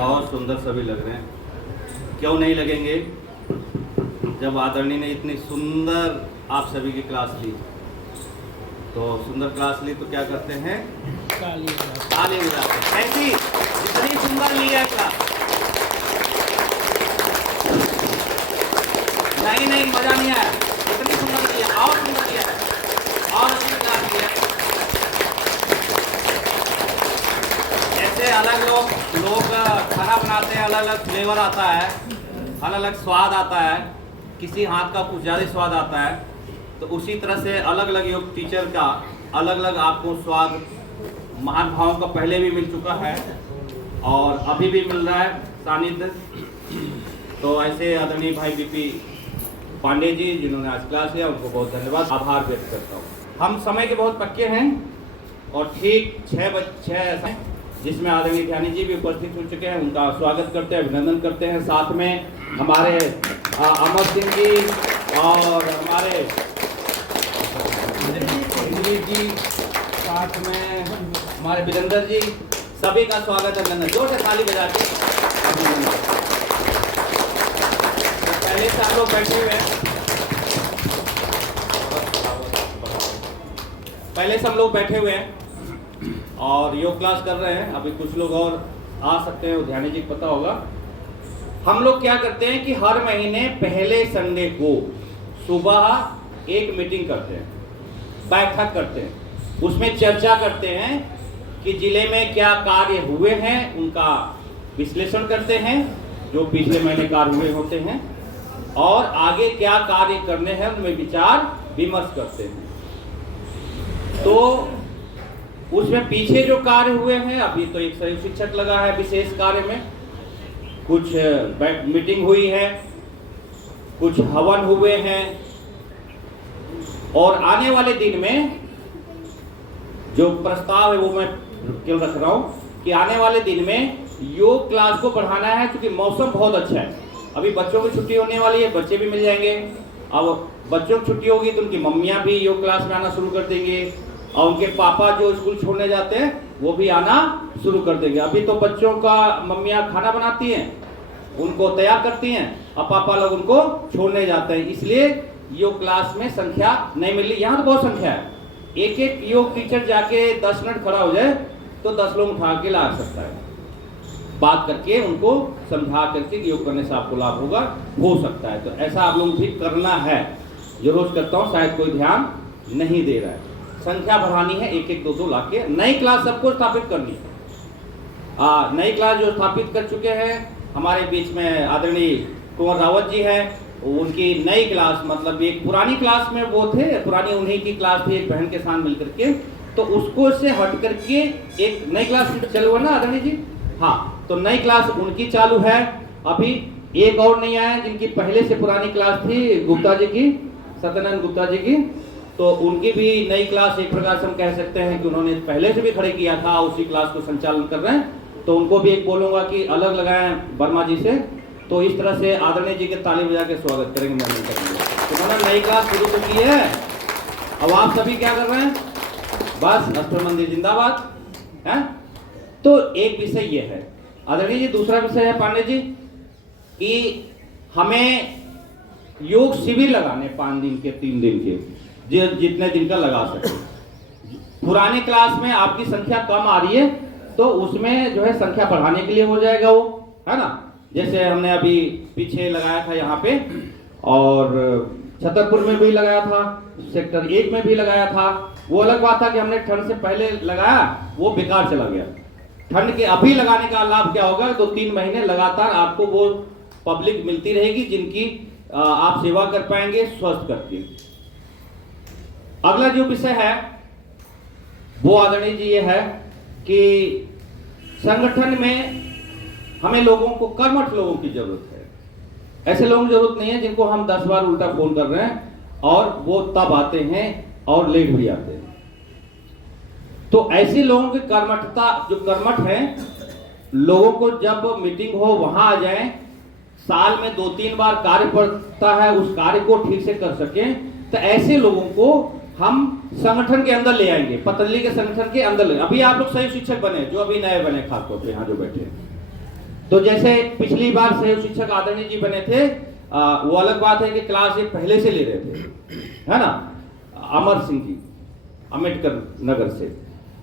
बहुत सुंदर सभी लग रहे हैं, क्यों नहीं लगेंगे जब आदरणीय ने इतनी सुंदर आप सभी की क्लास ली। तो सुंदर क्लास ली तो क्या करते हैं, ताली बजाते हैं। ऐसी इतनी सुंदर ली है क्लास, नहीं मजा नहीं आया, इतनी सुंदर ली है, और सुंदर लिया है, और अच्छी क्लास ली है। ऐसे अलग लोग खाना बनाते हैं, अलग अलग फ्लेवर आता है, अलग अलग स्वाद आता है, किसी हाथ का कुछ ज़्यादा स्वाद आता है। तो उसी तरह से अलग अलग योग टीचर का अलग अलग आपको स्वाद महान भावों का पहले भी मिल चुका है और अभी भी मिल रहा है सानिध्य। तो ऐसे आदरणीय भाई बीपी पांडे जी जिन्होंने आज क्लास लिया, उनको बहुत धन्यवाद, आभार व्यक्त करता हूँ। हम समय के बहुत पक्के हैं और ठीक 6 जिसमें आदरणीय ध्यानी जी भी उपस्थित हो चुके हैं, उनका स्वागत करते हैं, अभिनंदन करते हैं। साथ में हमारे अमर सिंह जी और हमारे जी, साथ में हमारे वीरेंद्र जी, सभी का स्वागत है, अभिनंदन। जोर से ताली बजा के अभिनंदन। तो पहले से आप लोग बैठे हुए हैं, पहले से हम लोग बैठे हुए हैं और योग क्लास कर रहे हैं। अभी कुछ लोग और आ सकते हैं, ध्यानी जी को पता होगा। हम लोग क्या करते हैं कि हर महीने पहले संडे को सुबह एक मीटिंग करते हैं, बैठक करते हैं, उसमें चर्चा करते हैं कि जिले में क्या कार्य हुए हैं, उनका विश्लेषण करते हैं, जो पिछले महीने कार्य हुए होते हैं, और आगे क्या कार्य करने हैं उनमें विचार विमर्श करते हैं। तो उसमें पीछे जो कार्य हुए हैं, अभी तो एक सहयोग शिक्षक लगा है विशेष कार्य में, कुछ मीटिंग हुई है, कुछ हवन हुए हैं, और आने वाले दिन में जो प्रस्ताव है वो मैं केवल रख रहा हूँ कि आने वाले दिन में योग क्लास को बढ़ाना है, क्योंकि मौसम बहुत अच्छा है। अभी बच्चों की छुट्टी होने वाली है, बच्चे भी मिल जाएंगे। अब बच्चों की छुट्टी होगी तो उनकी मम्मियाँ भी योग क्लास में आना शुरू कर देंगे, और उनके पापा जो स्कूल छोड़ने जाते हैं वो भी आना शुरू कर देंगे। अभी तो बच्चों का मम्मियाँ खाना बनाती हैं, उनको तैयार करती हैं, और पापा लोग उनको छोड़ने जाते हैं, इसलिए योग क्लास में संख्या नहीं मिल रही। यहाँ तो बहुत संख्या है, एक एक योग टीचर जाके 10 मिनट खड़ा हो जाए तो 10 लोग उठा के ला सकता है। बात करके उनको समझा करके योग करने से आपको लाभ होगा, हो सकता है। तो ऐसा आप लोग भी करना है, जो रोज करता हूँ, शायद कोई ध्यान नहीं दे रहा है। संख्या बढ़ानी है, एक एक दो दो लाके नई क्लास सबको स्थापित करनी है। नई क्लास जो स्थापित कर चुके हैं हमारे बीच में आदरणीय कुंवर रावत जी हैं, उनकी नई क्लास, मतलब एक पुरानी क्लास में वो थे, पुरानी उन्हीं की क्लास थी एक बहन के साथ मिलकर के, तो उसको से हट करके एक नई क्लास चालू है ना आदरणीय जी। हाँ, तो नई क्लास उनकी चालू है। अभी एक और नहीं आया जिनकी पहले से पुरानी क्लास थी, गुप्ता जी की, सत्यानंद गुप्ता जी की, तो उनकी भी नई क्लास एक प्रकार से हम कह सकते हैं कि उन्होंने पहले से भी खड़े किया था, उसी क्लास को संचालन कर रहे हैं। तो उनको भी एक बोलूंगा कि अलग लगाएं वर्मा जी से। तो इस तरह से आदरणीय जी के ताली बजा के स्वागत करेंगे, मैं करेंगे। तो उन्होंने नई क्लास शुरू तो की है, अब आप सभी क्या कर रहे हैं, बस अस्त्र मंदिर जिंदाबाद है। तो एक विषय ये है आदरणीय जी। दूसरा विषय है पांडे जी कि हमें योग शिविर लगाने 5 दिन के 3 दिन के, जितने दिन का लगा सके। पुराने क्लास में आपकी संख्या कम आ रही है तो उसमें जो है संख्या बढ़ाने के लिए हो जाएगा वो, है ना। जैसे हमने अभी पीछे लगाया था यहाँ पे, और छतरपुर में भी लगाया था, सेक्टर 1 में भी लगाया था। वो अलग बात था कि हमने ठंड से पहले लगाया, वो बेकार चला गया। ठंड के अभी लगाने का लाभ क्या होगा, 2-3 महीने लगातार आपको वो पब्लिक मिलती रहेगी जिनकी आप सेवा कर पाएंगे स्वस्थ करके। अगला जो विषय है वो आदरणीय जी ये है कि संगठन में हमें लोगों को, कर्मठ लोगों की जरूरत है। ऐसे लोगों की जरूरत नहीं है जिनको हम 10 बार उल्टा फोन कर रहे हैं और वो तब आते हैं और लेट भी आते हैं। तो ऐसे लोगों की कर्मठता, जो कर्मठ हैं, लोगों को जब मीटिंग हो वहां आ जाएं, साल में 2-3 बार कार्य पड़ता है, उस कार्य को ठीक से कर सकें। तो ऐसे लोगों को हम संगठन के अंदर ले आएंगे, पतंजलि के संगठन के अंदर ले। अभी आप लोग सही शिक्षक बने, जो अभी नए बने, खासतौर पे यहाँ जो बैठे हैं, तो जैसे पिछली बार सहयोग शिक्षक आदरणीय जी बने थे, वो अलग बात है कि क्लास ये पहले से ले रहे थे, है ना, अमर सिंह जी अम्बेडकर नगर से।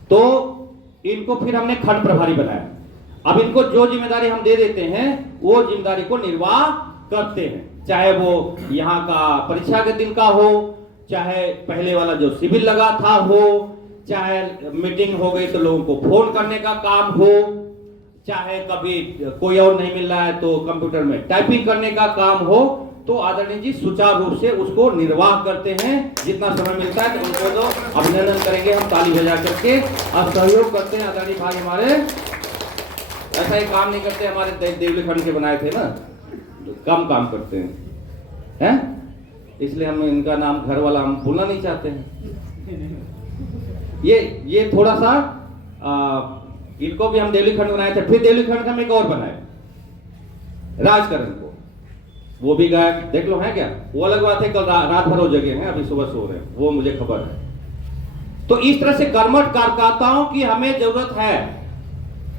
तो इनको फिर हमने खंड प्रभारी बनाया। अब इनको जो जिम्मेदारी हम दे देते हैं वो जिम्मेदारी को निर्वाह करते हैं, चाहे वो यहाँ का परीक्षा के दिन का हो, चाहे पहले वाला जो शिविर लगा था हो, चाहे मीटिंग हो गई तो लोगों को फोन करने का काम हो, चाहे कभी कोई और नहीं मिल रहा है तो कंप्यूटर में टाइपिंग करने का काम हो, तो आदरणीय जी सुचारू रूप से उसको निर्वाह करते हैं। जितना समय मिलता है तो उनको तो अभिनंदन करेंगे हम ताली बजा करके, और सहयोग करते हैं आदरणीय भाई हमारे। ऐसा ही काम नहीं करते, हमारे देवली खंड के बनाए थे ना, कम काम करते हैं, इसलिए हम इनका नाम घर वाला हम भूलना नहीं चाहते हैं। ये थोड़ा सा इनको भी हम देवली खंड बनाए थे, फिर देवली खंड का हम एक और बनाए राजकरण को, वो भी गायक देख लो है क्या, वो अलग बात है, कल रात भर हो जगह हैं, अभी सुबह सो रहे हैं, वो मुझे खबर है। तो इस तरह से कर्मठ कार्यकर्ताओं की हमें जरूरत है।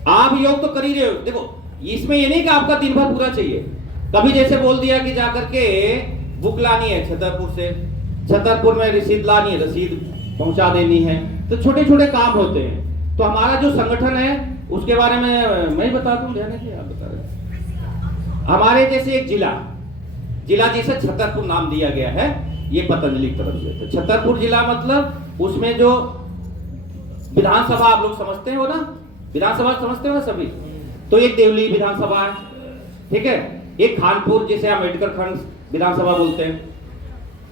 आप योग तो कर ही रहे हो, देखो इसमें ये नहीं कि आपका दिन भर पूरा चाहिए। कभी जैसे बोल दिया कि जाकर के बुक लानी है छतरपुर से, छतरपुर में रसीद लानी है, रसीद पहुंचा देनी है, तो छोटे छोटे काम होते हैं। तो हमारा जो संगठन है उसके बारे में मैं ही बता दूं, ध्यान रखिए, आप बता रहे। हमारे जैसे एक जिला जैसे छतरपुर नाम दिया गया है, ये पतंजलि की तरफ से। तो छतरपुर जिला मतलब उसमें जो विधानसभा आप लोग समझते हो ना, विधानसभा समझते हो ना सभी, तो एक देवली विधानसभा है, ठीक है, एक खानपुर जिसे अम्बेडकर खंड विधानसभा बोलते हैं,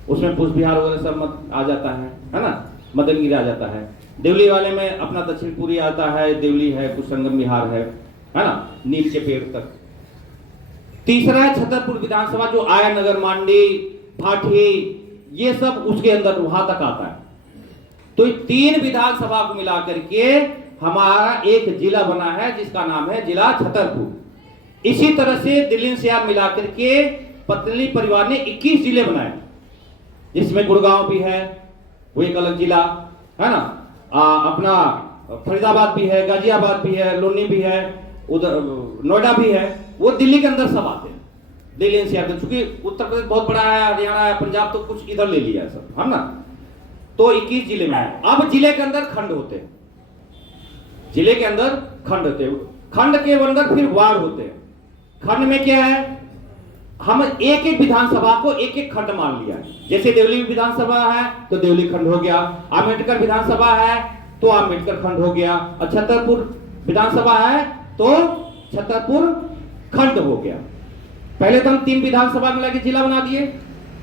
उसमें पुष्प बिहार वगैरह सब आ जाता है ना, मदनगिरी आ जाता है। देवली वाले में अपना दक्षिणपुरी आता है, देवली है, कुछ संगम विहार है ना, नीम के पेड़ तक। तीसरा है छतरपुर विधानसभा, जो आया नगर, मांडी, भाठी, ये सब उसके अंदर वहां तक आता है। तो 3 विधानसभा को मिलाकर के हमारा एक जिला बना है जिसका नाम है जिला छतरपुर। इसी तरह से दिल्ली एनसीआर मिलाकर के पतंजलि परिवार ने 21 जिले बनाए, जिसमें गुड़गांव भी है, वो एक अलग जिला है ना, अपना फरीदाबाद भी है, गाजियाबाद भी है, लोनी भी है, उधर नोएडा भी है, वो दिल्ली के अंदर सब आते हैं, दिल्ली एनसीआर में। चूंकि उत्तर प्रदेश बहुत बड़ा है, हरियाणा है, पंजाब तो कुछ इधर ले लिया है सब, है ना। तो 21 जिले में है। अब जिले के अंदर खंड होते हैं, जिले के अंदर खंड होते हैं, खंड के अंदर फिर वार्ड होते हैं। खंड में क्या है, हम एक एक विधानसभा को एक एक खंड मान लिया है। जैसे देवली विधानसभा है तो देवली खंड हो गया, अम्बेडकर विधानसभा है तो अम्बेडकर खंड हो गया, और छतरपुर विधानसभा है तो छतरपुर खंड हो गया। पहले तो हम 3 विधानसभा मिला के जिला बना दिए,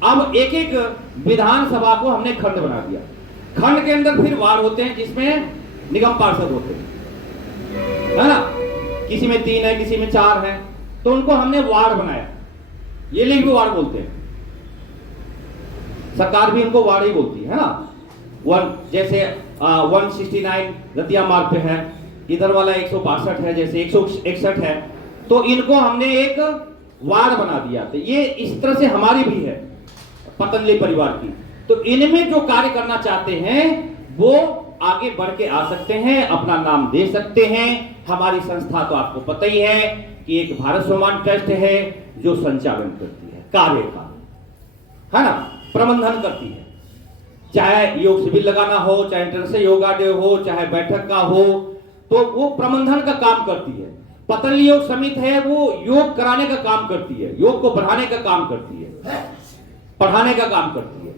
अब एक एक विधानसभा को हमने खंड बना दिया। खंड के अंदर फिर वार्ड होते हैं जिसमें निगम पार्षद होते हैं, है ना, किसी में 3 है, किसी में 4 है, तो उनको हमने वार्ड बनाया। ये लोग भी वार्ड बोलते हैं, सरकार भी इनको वार्ड ही बोलती है ना। जैसे 169 रतिया मार्ग पे है, इधर वाला 162 है, जैसे 161 है, तो इनको हमने एक वार्ड बना दिया। तो ये इस तरह से हमारी भी है पतंजलि परिवार की। तो इनमें जो कार्य करना चाहते हैं वो आगे बढ़ के आ सकते हैं, अपना नाम दे सकते हैं। हमारी संस्था तो आपको पता ही है कि एक भारत सम्मान ट्रस्ट है जो संचालन करती है, कार्य का, है ना, प्रबंधन करती है। चाहे योग शिविर लगाना हो, चाहे इंटरनेशनल योगा डे हो, चाहे बैठक का हो, तो वो प्रबंधन का काम करती है। पतंजलि योग समिति है, वो योग कराने का काम करती है, योग को बढ़ाने का काम करती है, पढ़ाने का काम करती है।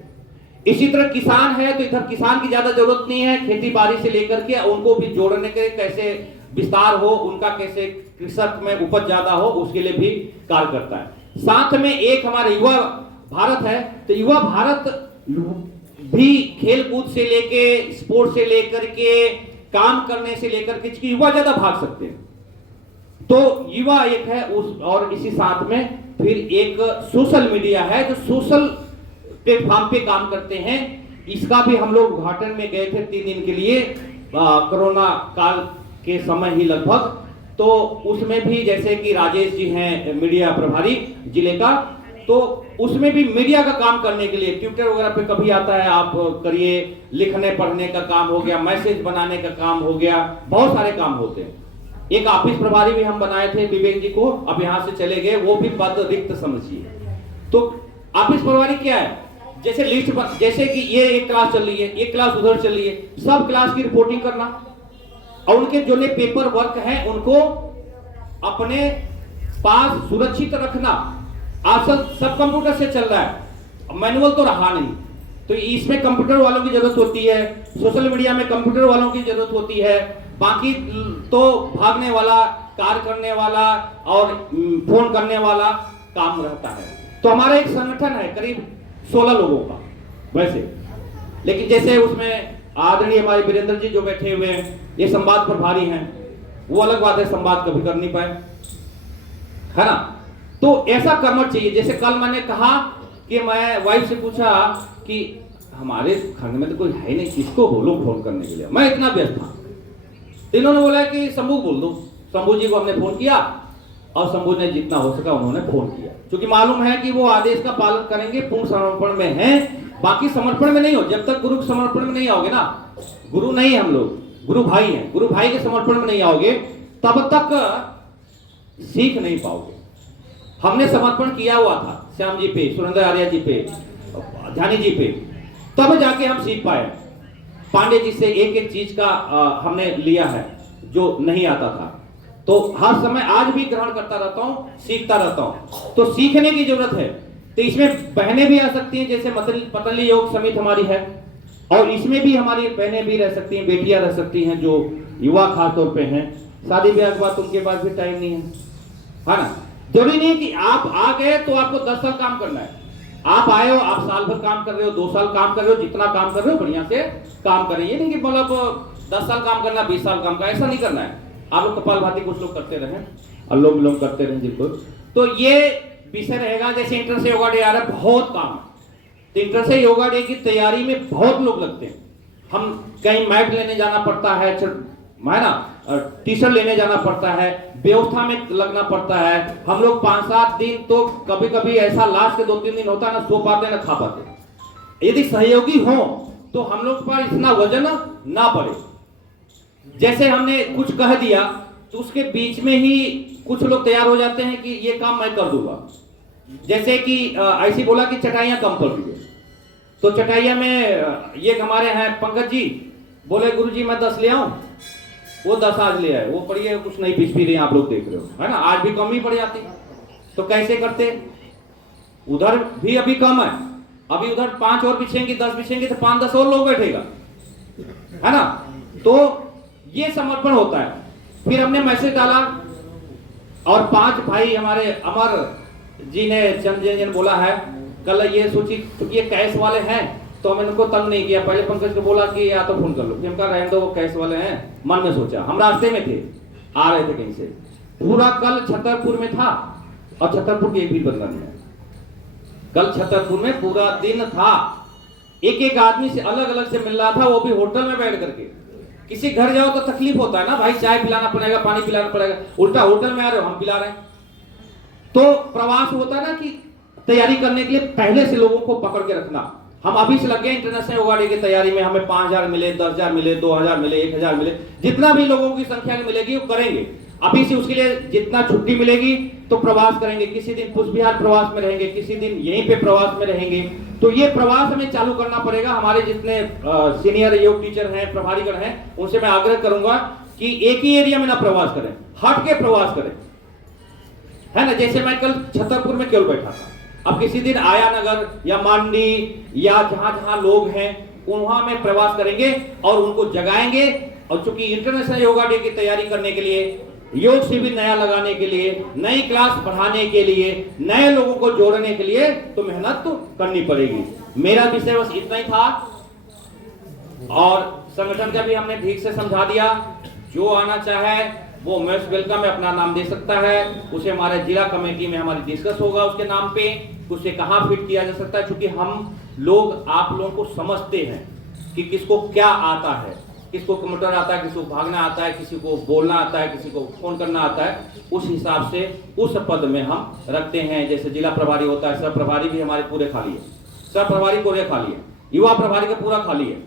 इसी तरह किसान है तो इधर किसान की ज्यादा जरूरत नहीं है, खेती बाड़ी से लेकर के उनको भी जोड़ने के कैसे विस्तार हो, उनका कैसे कृषक में उपज ज्यादा हो, उसके लिए भी कार्य करता है। साथ में एक हमारा युवा भारत है, तो युवा भारत भी खेल कूद से लेके, स्पोर्ट्स से लेकर के, काम करने से लेकर के, युवा ज्यादा भाग सकते हैं। तो युवा एक है उस, और इसी साथ में फिर एक सोशल मीडिया है जो सोशल प्लेटफॉर्म पे काम करते हैं। इसका भी हम लोग उद्घाटन में गए थे 3 दिन के लिए, कोरोना काल के समय ही लगभग। तो उसमें भी जैसे कि राजेश जी हैं मीडिया प्रभारी जिले का, तो उसमें भी मीडिया का काम करने के लिए ट्विटर वगैरह पे कभी आता है, आप करिए, लिखने पढ़ने का काम हो गया, मैसेज बनाने का काम हो गया, बहुत सारे काम होते हैं। एक ऑफिस प्रभारी भी हम बनाए थे विवेक जी को, अब यहां से चले गए, वो भी पद रिक्त समझिए। तो ऑफिस प्रभारी क्या है, जैसे लिस्ट जैसे कि ये एक क्लास चल रही है, एक क्लास उधर चल रही है, सब क्लास की रिपोर्टिंग करना, और उनके जो पेपर वर्क है उनको अपने पास सुरक्षित रखना। आजकल सब कंप्यूटर से चल रहा है, मैनुअल तो रहा नहीं, तो इसमें कंप्यूटर वालों की जरूरत होती है, सोशल मीडिया में कंप्यूटर वालों की जरूरत होती है, बाकी तो भागने वाला, कार्य करने वाला और फोन करने वाला काम रहता है। तो हमारा एक संगठन है करीब 16 लोगों का वैसे, लेकिन जैसे उसमें आदरणीय हमारे वीरेंद्र जी जो बैठे हुए हैं, ये संवाद प्रभारी हैं, वो अलग बात है, संवाद कभी कर नहीं पाए, है ना। तो ऐसा कर्मठ चाहिए। जैसे कल मैंने कहा कि मैं वाइफ से पूछा कि हमारे घर में तो कोई है नहीं, किसको बोलूं फोन करने के लिए, मैं इतना व्यस्त था। इन्होंने बोला कि शंभू बोल दो। शंभू जी को हमने फोन किया और शंभू ने जितना हो सका उन्होंने फोन किया, क्योंकि मालूम है कि वो आदेश का पालन करेंगे, पूर्ण समर्पण में हैं। बाकी समर्पण में नहीं हो, जब तक गुरु के समर्पण में नहीं आओगे ना, गुरु नहीं हम लोग, गुरु भाई हैं, गुरु भाई के समर्पण में नहीं आओगे तब तक सीख नहीं पाओगे। हमने समर्पण किया हुआ था श्याम जी पे, सुरेंद्र आर्य जी पे, ध्यानी जी पे, तब जाके हम सीख पाए। पांडे जी से एक एक चीज का हमने लिया है जो नहीं आता था, तो हर समय आज भी ग्रहण करता रहता हूं, सीखता रहता हूं। तो सीखने की जरूरत है। तो इसमें बहनें भी आ सकती हैं, जैसे पतंजलि योग समिति हमारी है, और इसमें भी हमारी बहनें भी रह सकती हैं, बेटियां रह सकती हैं जो युवा खास तौर पे हैं। शादी ब्याह के बाद उनके पास भी टाइम नहीं है ना। जरूरी नहीं कि आप आ गए तो आपको 10 साल काम करना है। आप आए हो, आप साल भर काम कर रहे हो, 2 साल काम कर रहे हो, जितना काम कर रहे हो बढ़िया से काम करें। ये नहीं कि मतलब 10 साल काम करना, 20 साल काम करना, ऐसा नहीं करना है। आप लोग कपालभाति कुछ लोग करते रहे, अनुलोम विलोम करते रहे जिनको। तो ये विषय रहेगा। जैसे इंटर से योगा डे आ रहा है, बहुत काम है, तो इंटर से योगा डे की तैयारी में बहुत लोग लगते हैं। हम कहीं मैट लेने जाना पड़ता है ना, टी शर्ट लेने जाना पड़ता है, व्यवस्था में लगना पड़ता है। हम लोग 5-7 दिन, तो कभी कभी ऐसा लास्ट के 2-3 दिन होता है ना, सो पाते ना खा पाते। यदि सहयोगी हो तो हम लोग पर इतना वजन ना पड़े। जैसे हमने कुछ कह दिया तो उसके बीच में ही कुछ लोग तैयार हो जाते हैं कि ये काम मैं कर दूंगा। जैसे कि ऐसी बोला कि चटाइयां कम कर दीजिए, तो चटाइयां में ये हमारे हैं पंकज जी, बोले गुरुजी मैं 10 ले आऊं, वो 10 आज ले आए, वो पढ़िए कुछ नहीं पिछ भी रही, आप लोग देख रहे हो, है ना, आज भी कम ही पड़ जाती। तो कैसे करते, उधर भी अभी कम है, अभी उधर 5 और बिछेंगे, 10 बिछेंगे तो 5-10 और लोग बैठेगा, है ना। तो ये समर्पण होता है। फिर हमने मैसेज डाला और 5 भाई हमारे अमर जी ने, चंद्र जी ने बोला है, कल ये सोची क्योंकि ये कैश वाले हैं तो मैंने उनको तंग नहीं किया। पहले पंकज को बोला कि या तो फोन कर लो, हम कहा रहने दो वो कैश वाले हैं, मन में सोचा। हम रास्ते में थे, आ रहे थे कहीं से, पूरा कल छतरपुर में था, और छतरपुर की एक भी बदला नहीं है। कल छतरपुर में पूरा दिन था, एक एक आदमी से अलग अलग से मिल रहा था, वो भी होटल में बैठ करके। किसी घर जाओ तो तकलीफ होता है ना भाई, चाय पिलाना पड़ेगा, पानी पिलाना पड़ेगा, उल्टा होटल में आ रहे हो हम पिला रहे हैं। तो प्रवास होता है ना कि तैयारी करने के लिए पहले से लोगों को पकड़ के रखना। हम अभी से लगे इंटरनेशनल योगा डे की तैयारी में, हमें 5000 मिले, 10,000 मिले, 2000 मिले, 1000 मिले, जितना भी लोगों की संख्या मिलेगी वो करेंगे। अभी से उसके लिए जितना छुट्टी मिलेगी तो प्रवास करेंगे, किसी दिन कुछ बिहार प्रवास में रहेंगे, किसी दिन यहीं पे प्रवास में रहेंगे। तो ये प्रवास हमें चालू करना पड़ेगा। हमारे जितने सीनियर योग टीचर हैं, प्रभारीगण हैं, उनसे मैं आग्रह करूंगा कि एक ही एरिया में ना प्रवास करें, हट के प्रवास करें, है ना। जैसे मैं कल छतरपुर में केवल बैठा था, अब किसी दिन आया नगर या मांडी या जहां जहां लोग हैं वहां में प्रवास करेंगे और उनको जगाएंगे। और चूंकि इंटरनेशनल योगा डे की तैयारी करने के लिए, योग शिविर नया लगाने के लिए, नई क्लास बढ़ाने के लिए, नए लोगों को जोड़ने के लिए तो मेहनत तो करनी पड़ेगी। मेरा विषय बस इतना ही था, और संगठन का भी हमने ठीक से समझा दिया। जो आना चाहे वो मोस्ट वेलकम है, अपना नाम दे सकता है, उसे हमारे जिला कमेटी में हमारी डिस्कस होगा उसके नाम पे, उसे कहाँ फिट किया जा सकता है। क्योंकि हम लोग आप लोगों को समझते हैं कि किसको क्या आता है, किसको कंप्यूटर आता है, किसी को भागना आता है, किसी को बोलना आता है, किसी को फोन करना आता है। उस हिसाब से उस पद में हम रखते हैं। जैसे जिला प्रभारी होता है, सह प्रभारी भी हमारे पूरे खाली है, सह प्रभारी पूरे खाली है, युवा प्रभारी का पूरा खाली है।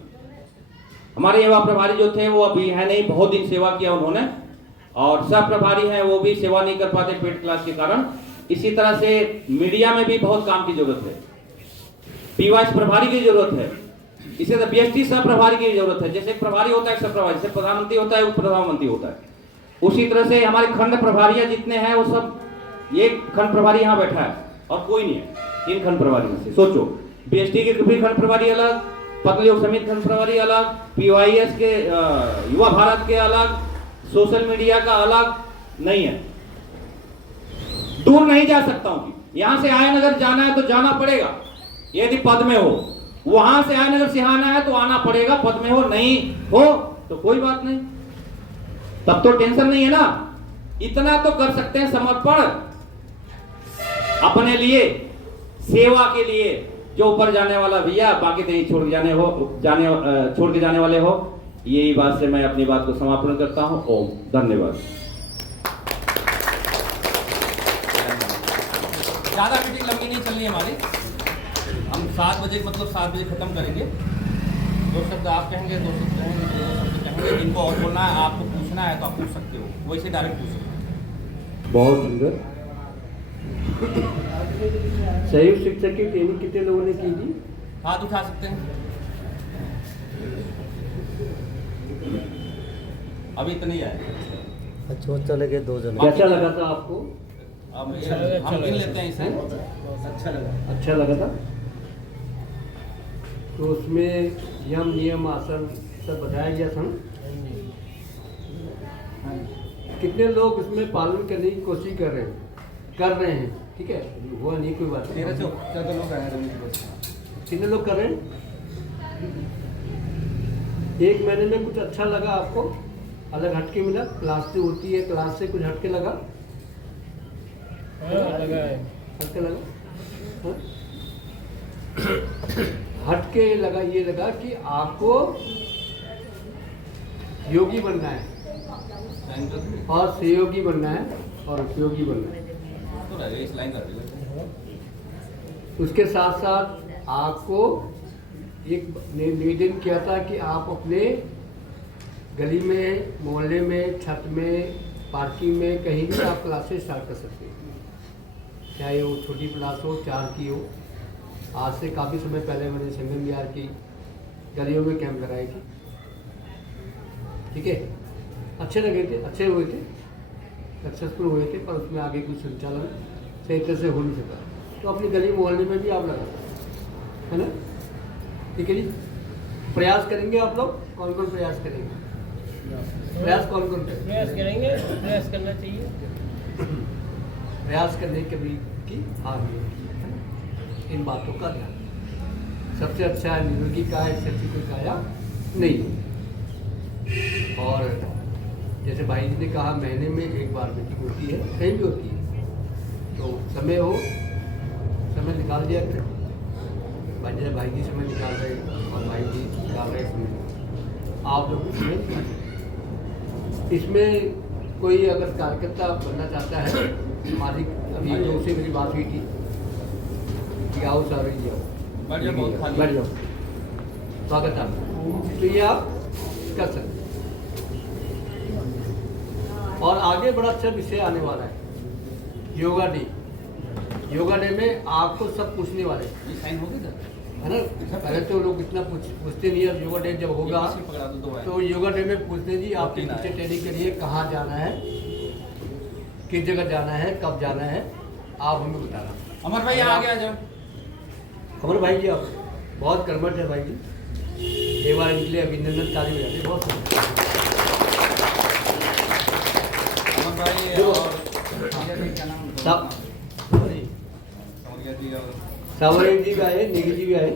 हमारे युवा प्रभारी जो थे वो अभी है नहीं, बहुत दिन सेवा किया उन्होंने, और सह प्रभारी हैं वो भी सेवा नहीं कर पाते पेड क्लास के कारण। इसी तरह से मीडिया में भी बहुत काम की जरूरत है, पीवाईस प्रभारी की जरूरत है, इसी तरह बीएसटी सह प्रभारी की जरूरत है। जैसे प्रभारी होता है सह प्रभारी, जैसे प्रधानमंत्री होता है उप प्रधानमंत्री होता है, उसी तरह से हमारे खंड प्रभारियां जितने हैं वो सब, ये खंड प्रभारी यहाँ बैठा है और कोई नहीं है 3 खंड प्रभारी में से। सोचो, बीएसटी के भी खंड प्रभारी अलग, पत्र योग समिति खंड प्रभारी अलग, पीवाईएस के युवा भारत के अलग, सोशल मीडिया का अलग नहीं है। दूर नहीं जा सकता हूं, यहां से आयन अगर जाना है तो जाना पड़ेगा यदि पद में हो, वहां से आयन अगर सिखाना है तो आना पड़ेगा, पद में हो नहीं हो तो कोई बात नहीं, तब तो टेंशन नहीं है ना। इतना तो कर सकते हैं समर्पण अपने लिए, सेवा के लिए। जो ऊपर जाने वाला भैया, बाकी तो छोड़ के जाने वाले हो। यही बात से मैं अपनी बात को समापन करता हूं। ओम, धन्यवाद। ज़्यादा मीटिंग लंबी नहीं चलनी है हमारी, हम 7 बजे मतलब 7 बजे खत्म करेंगे। 2 शब्द आप कहेंगे, 2 शब्द कहेंगे, 2 शब्द कहेंगे। जिनको और बोलना है, आपको पूछना है तो आप पूछ सकते हो, वैसे डायरेक्ट पूछ सकते हो। बहुत सुंदर। सहयोग शिक्षक की ट्रेनिंग कितने लोगों ने की थी? हाथ उठा सकते हैं। अभी इतने ही आए। अच्छा चले गए 2 जन। कैसा लगा था आपको? अब हम गिन लेते हैं इसे। अच्छा लगा था। तो उसमें यम नियम आसन सब बताया गया था। कितने लोग इसमें पालन करने की कोशिश कर रहे हैं? ठीक है, हुआ नहीं कोई बात। 13 से 14 लोग आए हैं। कितने लोग कर रहे हैं? 1 महीने में कुछ अच्छा लगा आपको? अलग हटके मिला? क्लास से होती है, क्लास से कुछ हटके लगा? हटके लगा? हाँ? हटके लगा, ये लगा कि आपको योगी बनना है और सहयोगी बनना है और उपयोगी बनना है। उसके साथ साथ आपको एक निवेदन किया था कि आप अपने गली में, मोहल्ले में, छत में, पार्किंग में, कहीं भी आप क्लासेस स्टार्ट कर सकते हैं, चाहे वो छोटी क्लास हो, 4 की हो। आज से काफ़ी समय पहले मैंने संगम बिहार की गलियों में कैंप लगाए थे। ठीक है, अच्छे लगे थे, अच्छे हुए थे, सक्सेसफुल हुए थे, पर उसमें आगे कुछ संचालन सही तरह से हो नहीं सका। तो अपनी गली मोहल्ले में भी आप लगा सकते है ना। ठीक है जी, प्रयास करेंगे आप लोग? कौन कौन प्रयास करेंगे? प्रयास कौन कौन करेंगे? प्रयास करेंगे, प्रयास करना चाहिए। प्रयास करने के भी की हार नहीं होती है ना। इन बातों का ध्यान, सबसे अच्छा है निरोगी काया, शक्ति कोई काया नहीं। और जैसे भाई जी ने कहा, महीने में 1 बार मीटिंग होती है, कहीं भी होती है, तो समय हो, समय निकाल दिया करें। भाई जी समय निकाल रहे और भाई जी निकाल रहे समय, आप लोग समय निकालें। इसमें कोई अगर कार्यकर्ता बनना चाहता है, हमारी अभी जो से मेरी बात हुई थी कि आओ सारे जी आओ, बैठ जाओ, स्वागत आपका, तो ये आप कर सकते हैं। और आगे बड़ा अच्छा विषय आने वाला है, योगा डे। योगा डे में आपको सब पूछने वाले साइन हो गया है ना। पहले तो लोग इतना पूछते नहीं है। योगा डे जब होगा तो योगा डे में पूछते जी आपके टीचर ट्रेनिंग के लिए कहाँ जाना है, किस जगह जाना है, कब जाना है, आप हमें बताना। अमर भाई आगे आ जाओ। अमर भाई जी, आप बहुत कर्मठ है भाई जी, एक बार इनके लिए अभिनंदन ताली बजाते। बहुत अमर भाई सावरिया जी भी आए, नेगी जी भी आए,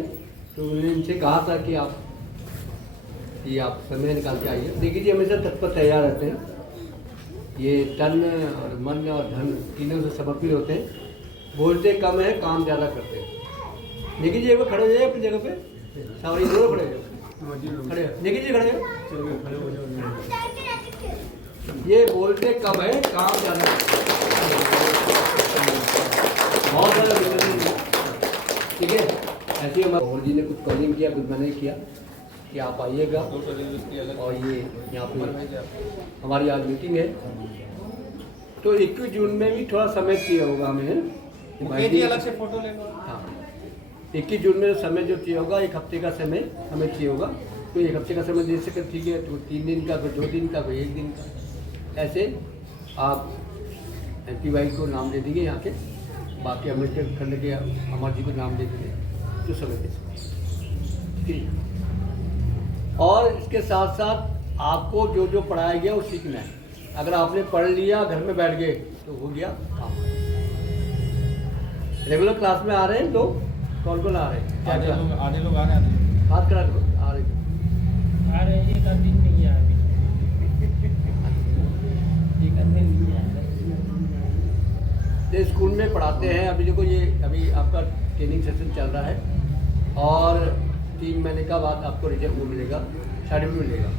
तो मैंने इनसे कहा था कि आप समय निकाल के आइए। नेगी जी हमेशा तत्पर तैयार रहते हैं। ये तन और मन और धन तीनों से समर्पित होते हैं। बोलते कम है, काम ज़्यादा करते हैं। नेगी जी एक बार खड़े हो जाइए अपनी जगह पे। सावरिया दोनों खड़े हो जाओ, खड़े हो। नेगी जी खड़े हो। ये बोलते कम है, काम ज़्यादा करते हैं। बहुत ज़्यादा विकल्प। ठीक है, ऐसे ही हमारे जी ने कुछ कॉलिंग किया, कुछ मैंने किया, कि आप आइएगा सोशल सर्विस की अलग और ये यहाँ नंबर पे भेजे आपको। हमारी आज मीटिंग है। तो 21 जून में भी थोड़ा समय चाहिए होगा हमें, है ना? कि भाई मुकेश जी जी- अलग से फोटो ले लो। हाँ, 21 जून में समय जो चाहिए होगा, 1 हफ्ते का समय हमें चाहिए होगा। तो 1 हफ्ते का समय दे सके ठीक है, तो 3 दिन का, कोई 2 दिन का, कोई 1 दिन का, ऐसे आप MP भाई को नाम दे देंगे यहाँ के, बाकी अम्बेडकर खंड के अमर जी को नाम दे देंगे, तो समय दे सकते, ठीक है। और इसके साथ साथ आपको जो जो पढ़ाया गया वो सीखना है। अगर आपने पढ़ लिया, घर में बैठ गए, तो हो गया काम। रेगुलर क्लास में आ रहे हैं लोग? कौन कौन आ रहे हैं? क्या आधे क्या? लोग आ रहे हैं। हाथ करा करो, आ रहे हैं। आ रहे हैं, एक आध दिन नहीं आ रही। एक आध दिन नहीं आ रही। ये स्कूल में पढ़ाते हैं। अभी देखो, ये अभी आपका ट्रेनिंग सेशन चल रहा है और 3 महीने का बाद आपको रिजल्ट वो मिलेगा, सर्टिफिकेट मिलेगा।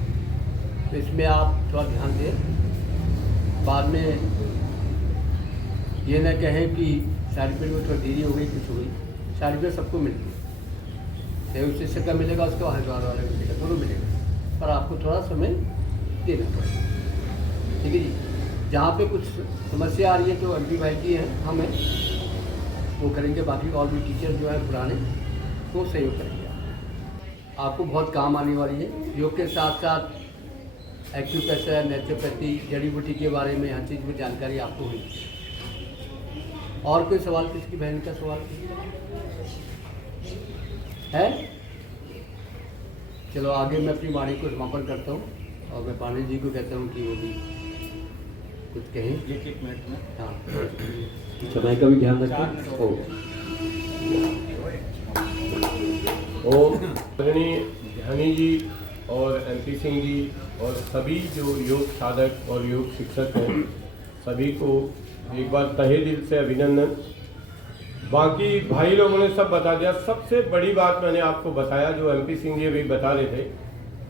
तो इसमें आप थोड़ा ध्यान दें, बाद में ये ना कहें कि सर्टिफिकेट में थोड़ा देरी हो गई, कुछ हो गई। सर्टिफिकेट सबको मिलती है, चाहे उस शिक्षक का मिलेगा, उसको हरिद्वार वाले को मिलेगा, दोनों मिलेगा, पर आपको थोड़ा समय देना पड़ेगा, ठीक है जी। जहाँ पे कुछ समस्या आ रही है तो MP भाई जी हैं, हम हैं, वो करेंगे। बाकी और भी टीचर जो है पुराने, वो सहयोग करेंगे। आपको बहुत काम आने वाली है। योग के साथ साथ एक्यूप्रेशर, नेचुरोपैथी, जड़ी बूटी के बारे में हर चीज़ में जानकारी आपको हुई। और कोई सवाल? किसकी बहन का सवाल है? चलो आगे मैं अपनी वाणी को समापन करता हूँ और मैं पांडे जी को कहता हूँ कि वो भी कुछ कहें। एक मिनट में। हाँ, समय का भी ध्यान रखें। ओ आदरणीय ध्यानी जी और MP सिंह जी और सभी जो योग साधक और योग शिक्षक हैं, सभी को एक बार तहे दिल से अभिनंदन। बाकी भाई लोगों ने सब बता दिया। सबसे बड़ी बात मैंने आपको बताया, जो MP सिंह जी भी बता रहे थे,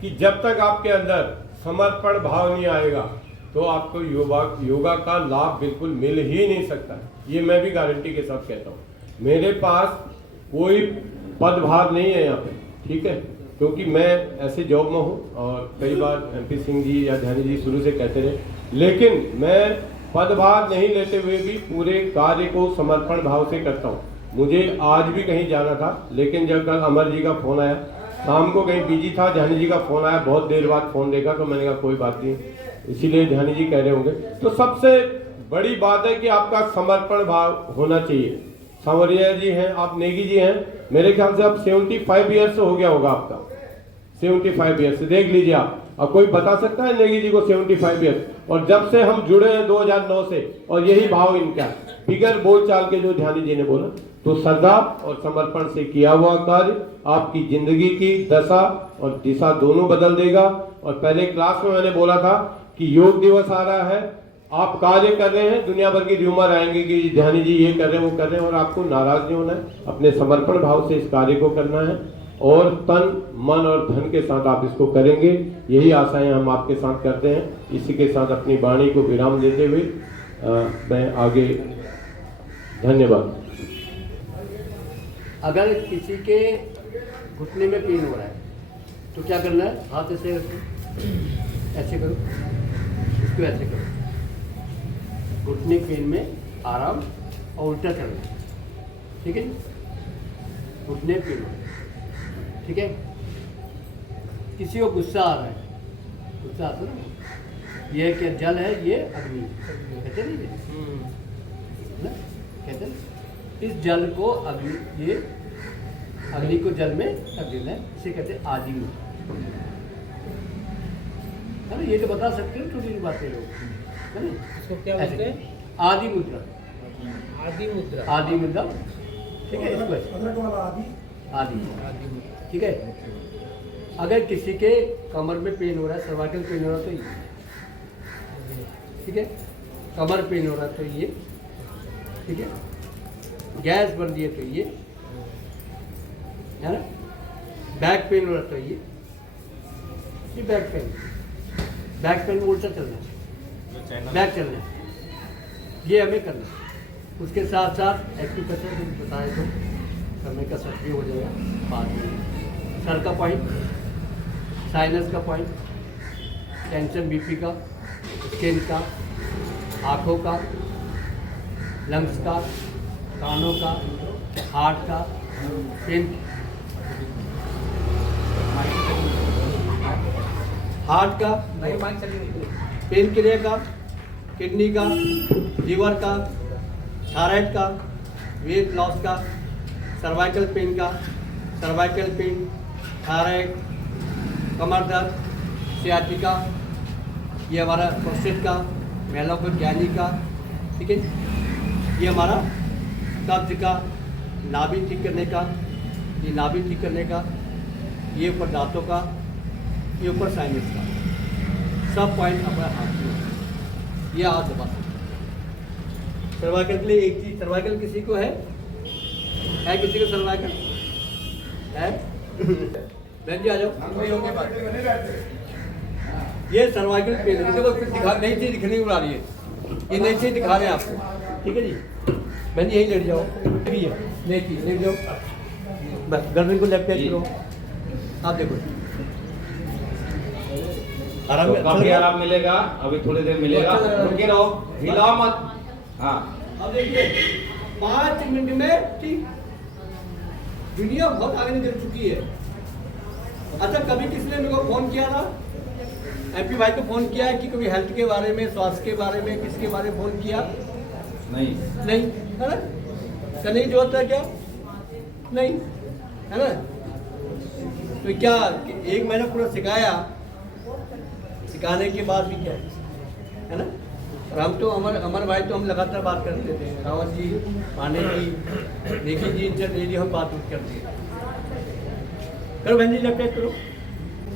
कि जब तक आपके अंदर समर्पण भाव नहीं आएगा तो आपको योगा का लाभ बिल्कुल मिल ही नहीं सकता। ये मैं भी गारंटी के साथ कहता हूँ। मेरे पास कोई पदभार नहीं है यहाँ पे, ठीक है, क्योंकि मैं ऐसे जॉब में हूँ और कई बार MP सिंह जी या ध्यानी जी शुरू से कहते रहे, लेकिन मैं पदभार नहीं लेते हुए भी पूरे कार्य को समर्पण भाव से करता हूँ। मुझे आज भी कहीं जाना था, लेकिन जब कल अमर जी का फोन आया, शाम को कहीं बिजी था, ध्यानी जी का फोन आया, बहुत देर बाद फोन देखा तो मैंने कहा कोई बात नहीं, इसीलिए ध्यानी जी कह रहे होंगे। तो सबसे बड़ी बात है कि आपका समर्पण भाव होना चाहिए। सांवरिया जी हैं, आप नेगी जी हैं, मेरे ख्याल से अब 75 ईयर्स हो गया होगा आपका, 75 ईयर्स देख लीजिए आप। अब कोई बता सकता है नेगी जी को 75 ईयर्स? और जब से हम जुड़े हैं 2009 से, और यही भाव इनका, बिगर बोल चाल के जो ध्यानी जी ने बोला, तो श्रद्धा और समर्पण से किया हुआ कार्य आपकी जिंदगी की दशा और दिशा दोनों बदल देगा। और पहले क्लास में मैंने बोला था कि योग दिवस आ रहा है, आप कार्य कर रहे हैं, दुनिया भर की र्यूमर आएंगे कि ध्यानी जी ये कर रहे हैं, वो कर रहे हैं, और आपको नाराज नहीं होना है। अपने समर्पण भाव से इस कार्य को करना है और तन मन और धन के साथ आप इसको करेंगे। यही आशाएं हम आपके साथ करते हैं। इसी के साथ अपनी वाणी को विराम देते हुए मैं आगे, धन्यवाद। अगर किसी के घुटने में पेन हो रहा है तो क्या करना है? हाथ ऐसे रखो, ऐसे करो, इसको ऐसे करो। घुटने पेन में आराम और उल्टा करना, ठीक है? घुटने पेन हो रहा है, ठीक है? किसी को गुस्सा आ रहा है, गुस्सा आता है ना, ये क्या जल है, ये अग्नि, कहते नहीं ना, कहते ना? इस जल को अग्नि, ये अग्नि को जल में रख देना है, इसे कहते हैं आदि मुद्रा, है ना? ये तो बता सकते हो छोटी बातें लोग, है ना? इसको क्या बोलते हैं? आदि मुद्रा, आदि मुद्रा। आदि मुद्रा, ठीक है? इसको आदि, आदि मुद्रा, ठीक है? अगर किसी के कमर में पेन हो रहा है, सर्वाइकल पेन हो रहा है तो ये, ठीक है? कमर पेन हो रहा है तो ये, ठीक है? गैस बन रही है तो ये, है ना? बैक पेन हो रहा है तो ये बैक पेन, बैक पेन में उल्टा चलना है, बैक चलना है, ये हमें करना है। उसके साथ साथ एक्यूप्रेशर जो बताए तो समय का सक्रिय हो जाएगा। बाद में सर का पॉइंट, साइनस का पॉइंट, टेंशन बीपी का, स्किन का, आँखों का, लंग्स का, कानों का, हार्ट का, पेन, हार्ट का, पेन क्लियर का, किडनी का, लीवर का, थायराइड का, वेट लॉस का, सर्वाइकल पेन का, सर्वाइकल पेन, थायराइड, कमर दर्द, सियाटिका, ये हमारा प्रोस्टेट का, मेलोकोज्ञानी का, ठीक है। ये हमारा कब्ज का, नाभि ठीक करने का, ये नाभि ठीक करने का, ये ऊपर दांतों का, ये ऊपर साइनस का, सब पॉइंट हमारे हाथ में। ये हाथ दबा सकते। सर्वाइकल के लिए एक चीज, सर्वाइकल किसी को है किसी को सर्वाइकल है? बहन जी आ जाओ। ये सर्वाइकल पेन है, देखो दिखा, नई चीज दिखने को आ रही है, ये नई चीज दिखा रहे हैं आपको, ठीक है जी। बहन जी यही लेट जाओ, ठीक है, नई चीज लेट जाओ, बस गर्दन को लेफ्ट टच करो, आप देखो आराम तो काफी आराम मिलेगा, अभी थोड़ी देर मिलेगा, रुके रहो, हिलाओ मत। हाँ अब देखिए 5 मिनट में ठीक, दुनिया बहुत आगे निकल चुकी है। अच्छा, कभी किसी ने मेरे को फोन किया था, एमपी भाई को फोन किया है कि कभी हेल्थ के बारे में, स्वास्थ्य के बारे में, किसके बारे में फोन किया? नहीं नहीं है ना, करने की जरूरत है क्या? नहीं है ना। तो क्या एक महीना पूरा सिखाया, सिखाने के बाद भी क्या है ना। और हम तो अमर भाई तो हम लगातार बात करते थे, रावत जी, पांडे जी, देखी जी, इनसे डेली हम बात करते हैं। करो बहन जी, लेफ्ट करो,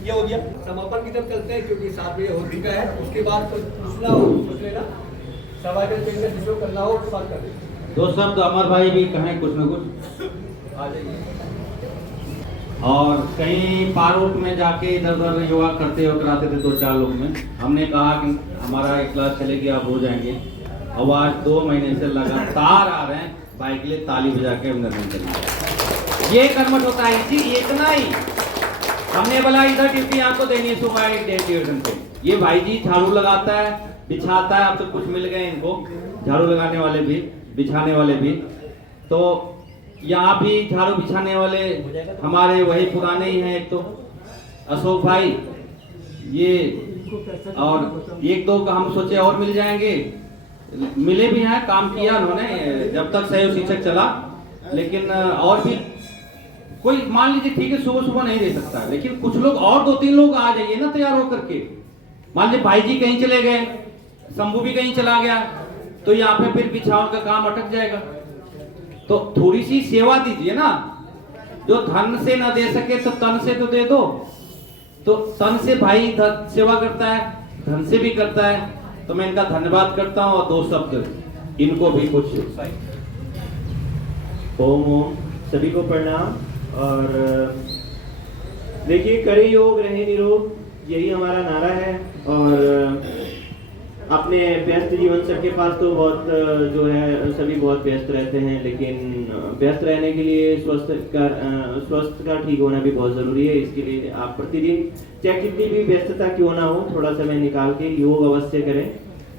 ये हो गया। समापन की तरफ चलते हैं क्योंकि 7 बजे हो चुका है। उसके बाद कुछ पूछना हो पूछ लेना, सर्वाइकल पेन का जिसको करना हो तो बात कर लेना। 2 शब्द अमर भाई भी कहें कुछ न कुछ, आ जाइए। और कहीं पार्क में जाके इधर उधर योगा करते हो कराते थे 2-4 लोग में, हमने कहा कि हमारा एक क्लास चलेगी, आप हो जाएंगे। अब आज 2 महीने से लगातार आ रहे हैं, भाई के लिए ताली बजा के अभिनंदन करेंगे। ये कर्मठ होता है इसी, इतना ही हमने बोला इधर ड्यूटी आपको देनी है सुबह 1-1.5 घंटे। ये भाई जी झाड़ू लगाता है, बिछाता है, अब तो कुछ मिल गए इनको, झाड़ू लगाने वाले भी, बिछाने वाले भी। तो यहाँ भी झाड़ू बिछाने वाले हमारे वही पुराने ही हैं, एक तो अशोक भाई, ये और 1-2 का हम सोचे और मिल जाएंगे, मिले भी हैं, काम किया उन्होंने जब तक सहयोग शिक्षक चला। लेकिन और भी कोई मान लीजिए ठीक है, सुबह सुबह नहीं दे सकता, लेकिन कुछ लोग और 2-3 लोग आ जाइए ना तैयार होकर के। मान लीजिए भाई जी कहीं चले गए, शंभू भी कहीं चला गया, तो यहाँ पे फिर बिछावन का काम अटक जाएगा। तो थोड़ी सी सेवा दीजिए ना, जो धन से ना दे सके तो तन से तो दे दो। तो तन से भाई सेवा करता है, धन से भी करता है, तो मैं इनका धन्यवाद करता हूँ। और 2 शब्द इनको भी कुछ। ओम ओम सभी को प्रणाम। और देखिए, करे योग रहे निरोग, यही हमारा नारा है। और अपने व्यस्त जीवन, सबके पास तो बहुत जो है सभी बहुत व्यस्त रहते हैं, लेकिन व्यस्त रहने के लिए स्वस्थ का ठीक होना भी बहुत ज़रूरी है। इसके लिए आप प्रतिदिन चाहे कितनी भी व्यस्तता क्यों ना हो, थोड़ा समय निकाल के योग अवश्य करें,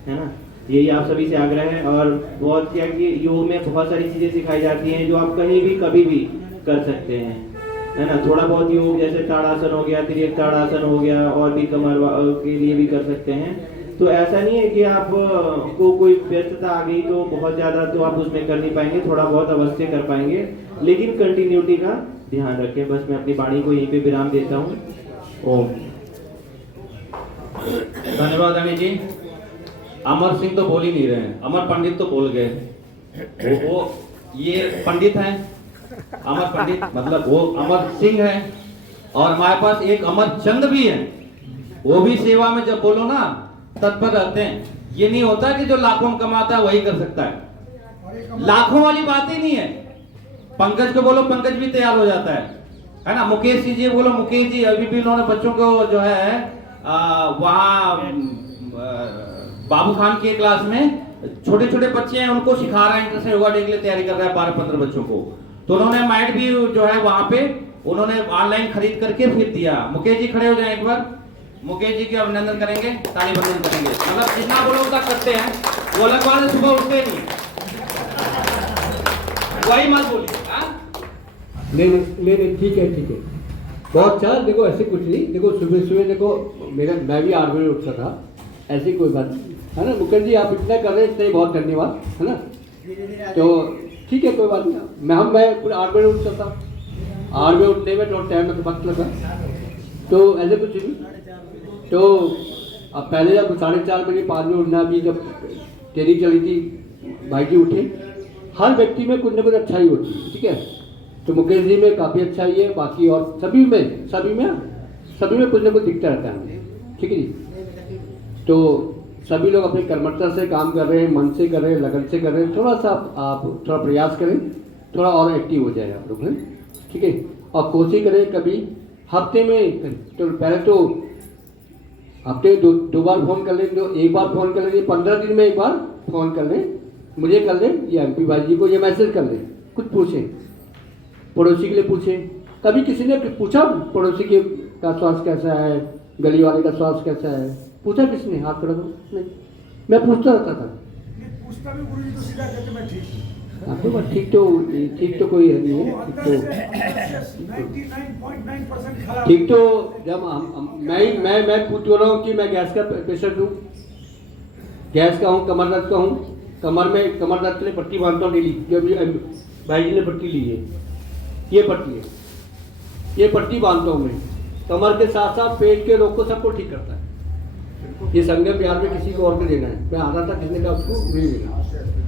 है ना। यही आप सभी से आग्रह है। और बहुत क्या कि योग में बहुत सारी चीज़ें सिखाई जाती हैं जो आप कहीं भी कभी भी कर सकते हैं, है ना। थोड़ा बहुत योग जैसे ताड़ासन हो गया, त्रियक ताड़ासन हो गया, और भी कमर के लिए भी कर सकते हैं। तो ऐसा नहीं है कि आप को कोई व्यस्तता आ गई तो बहुत ज़्यादा तो आप उसमें कर नहीं पाएंगे, थोड़ा बहुत अवश्य कर पाएंगे, लेकिन कंटिन्यूटी का ध्यान रखें। बस मैं अपनी वाणी को यहीं पे विराम देता हूँ। ओम। धन्यवाद अनिल जी। अमर सिंह तो बोल ही नहीं रहे हैं, अमर पंडित तो बोल गए। वो ये पंडित हैं, अमर पंडित मतलब वो अमर सिंह है। और हमारे पास एक अमर चंद भी है, वो भी सेवा में जब बोलो ना तत्पर रहते हैं। ये नहीं होता कि जो लाखों में कमाता है वही कर सकता है, लाखों वाली बात ही नहीं है। पंकज को बोलो, पंकज भी तैयार हो जाता है ना। मुकेश जी बोलो, मुकेश जी अभी भी उन्होंने बच्चों को जो है वहाँ बाबू खान की क्लास में छोटे छोटे बच्चे हैं, उनको सिखा रहे हैं, इंटरनेशनल योगा डे के लिए तैयारी कर रहा है 12-15 बच्चों को। तो उन्होंने मैट भी जो है वहाँ पे उन्होंने ऑनलाइन खरीद करके फिर दिया। मुकेश जी खड़े हो जाए एक बार, मुकेश जी के अभिनंदन करेंगे, ताली बंधन करेंगे। मतलब जितना बोलो उतना करते हैं, वो अलग बात है, सुबह उठते नहीं, वही मत बोलिए। हाँ नहीं, ठीक है, ठीक है, बहुत अच्छा। देखो ऐसे कुछ नहीं, देखो सुबह सुबह देखो मैं भी 8 बजे उठता था, ऐसी कोई बात नहीं है ना। मुकेश जी आप इतना कर रहे हैं, इसलिए बहुत धन्यवाद, है ना। तो ठीक है, कोई बात नहीं। मैं पूरे 8 बजे उठता था, 8 बजे उठने में थोड़ा टाइम में वक्त लगा, तो ऐसे कुछ नहीं। तो अब पहले जब 4:30 बजे 5 बजे उठना, अभी जब ट्रेनिंग चली थी भाई जी उठे, हर व्यक्ति में कुछ ना कुछ अच्छाई होती है, ठीक है। तो मुकेश जी में काफ़ी अच्छाई है, बाकी और सभी में कुछ ना कुछ दिखता रहता है, ठीक है जी। तो सभी लोग अपनी कर्मठता से काम कर रहे हैं, मन से कर रहे हैं, लगन से कर रहे हैं। थोड़ा सा आप थोड़ा प्रयास करें, थोड़ा और एक्टिव हो जाए आप लोग, हैं, ठीक है। और कोशिश करें कभी हफ्ते में, तो पहले तो हफ्ते दो बार फ़ोन कर लें, तो एक बार फ़ोन कर लें, 15 दिन में एक बार फ़ोन कर लें, मुझे कर लें या MP भाई जी को ये मैसेज कर लें, कुछ पूछें, पड़ोसी के लिए पूछें। कभी किसी ने पूछा पड़ोसी के का स्वास्थ्य कैसा है, गली वाले का स्वास्थ्य कैसा है, पूछा किसने? हाथ खड़ा करो। नहीं, मैं पूछता रहता था। पूछता भी गुरुजी तो सीधा कहते मैं ठीक हूँ। आपको बात ठीक तो कोई है नहीं है, ठीक तो 99.9% खराब। ठीक तो जब मैं पूछ रहा हूँ कि मैं गैस का पेशेंट हूँ, गैस का हूँ, कमर दर्द का हूँ, कमर दर्द के लिए पट्टी बांधता हूँ डेली, जो भी भाई जी ने पट्टी ली है, ये पट्टी है, ये पट्टी बांधता हूँ मैं, कमर के साथ साथ पेट के रोग को सबको ठीक करता है। ये संगम बिहार में किसी को और को देना है, मैं आता था किसने का उसको नहीं देना।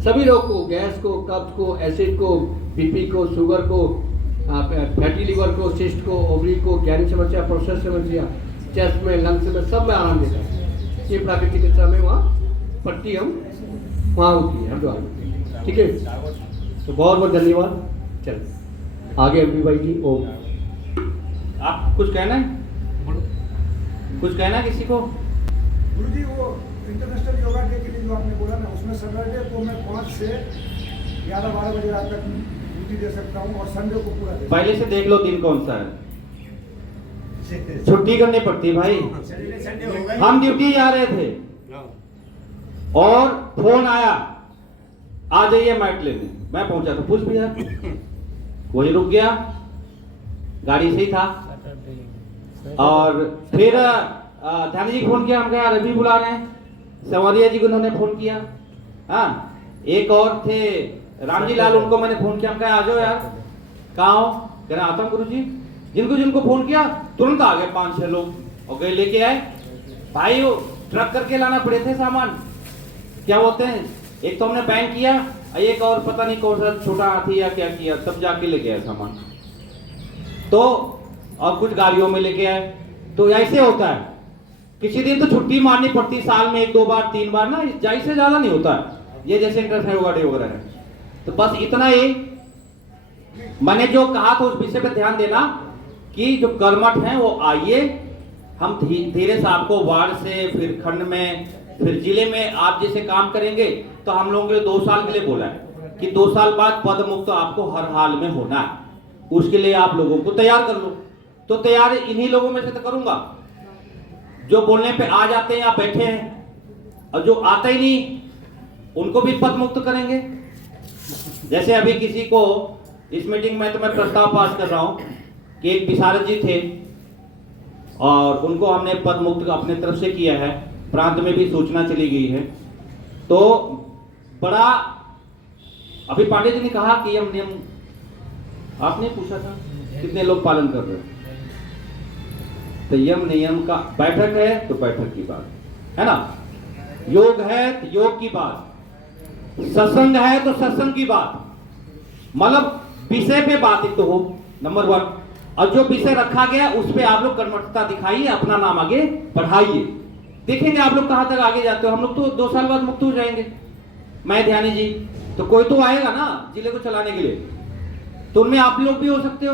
सभी रोग को, गैस को, कब्ज को, एसिड को, BP को, शुगर को, फैटी लिवर को, सिस्ट को, ओवरी को, ज्ञानी समस्या, प्रोस्टेट समस्या, चेस्ट में, लंग्स में, सब में आराम देता है। ये प्राकृतिक चिकित्सा में वहाँ पट्टी हम वहाँ होती है हरिद्वार में, ठीक है। तो बहुत बहुत धन्यवाद। चल आगे MP भाई जी। ओम, आप कुछ कहना है? कुछ कहना है किसी को? गुरुजी वो इंटरनेशनल योगा डे के लिए जो आपने बोला ना, उसमें सैटरडे को मैं 5 से 11-12 बजे रात तक ड्यूटी दे सकता हूँ और संडे को पूरा दे। पहले से देख लो दिन कौन सा है, छुट्टी करनी पड़ती भाई। हम ड्यूटी जा रहे थे और फोन आया, आ जाइए मैट लेने। मैं पहुंचा तो पूछ भी यार, वही रुक गया, गाड़ी से ही था। और फिर ध्यान जी फोन किया, हम कहा रवि बुला रहे हैं, सवारिया जी को उन्होंने फोन किया। हाँ, एक और थे रामजी लाल, उनको मैंने फोन किया, हम कहा आ जाओ यार। कहाँ हो? कह रहे आता हूँ गुरु जी। जिनको फोन किया तुरंत आ गए 5-6 लोग और गए लेके आए। भाई वो ट्रक करके लाना पड़े थे सामान, क्या बोलते हैं, एक तो हमने बैंक किया, एक और पता नहीं कौन सा छोटा हाथी या क्या किया, तब जाके लेके आए सामान। तो और कुछ गाड़ियों में लेके आए। तो ऐसे होता है, किसी दिन तो छुट्टी मारनी पड़ती, साल में 1-2 बार 3 बार ना, से ज्यादा नहीं होता है। ये जैसे इंटरनेशनल योगा डे वगैरह है। तो बस इतना ही मैंने जो कहा था, उस विषय पे ध्यान देना कि जो कर्मठ हैं वो आइए, हम धीरे से आपको वार्ड से, फिर खंड में, फिर जिले में आप जैसे काम करेंगे। तो हम लोगों के 2 साल के लिए बोला है कि 2 साल बाद पद मुक्त आपको हर हाल में होना है। उसके लिए आप लोगों को तैयार कर लो। तो तैयार इन्हीं लोगों में से तो करूंगा जो बोलने पे आ जाते हैं या बैठे हैं, और जो आता ही नहीं उनको भी पद मुक्त करेंगे। जैसे अभी किसी को इस मीटिंग में तो मैं प्रस्ताव पास कर रहा हूं कि एक विशारद जी थे और उनको हमने पद मुक्त अपने तरफ से किया है, प्रांत में भी सूचना चली गई है। तो बड़ा अभी पांडे जी ने कहा कि यम नियम आपने पूछा था कितने लोग पालन कर रहे हैं। तो यम नियम का बैठक है तो बैठक की बात है ना, योग है तो योग की बात, सत्संग है तो सत्संग की बात, मतलब विषय पे बात एक तो हो नंबर 1, और जो विषय रखा गया उस पे आप लोग कर्मठता दिखाइए, अपना नाम आगे बढ़ाइए। देखेंगे आप लोग कहां तक आगे जाते हो। हम लोग तो 2 साल बाद मुक्त हो जाएंगे, मैं ध्यानी जी, तो कोई तो आएगा ना जिले को चलाने के लिए, तो उनमें आप लोग भी हो सकते हो।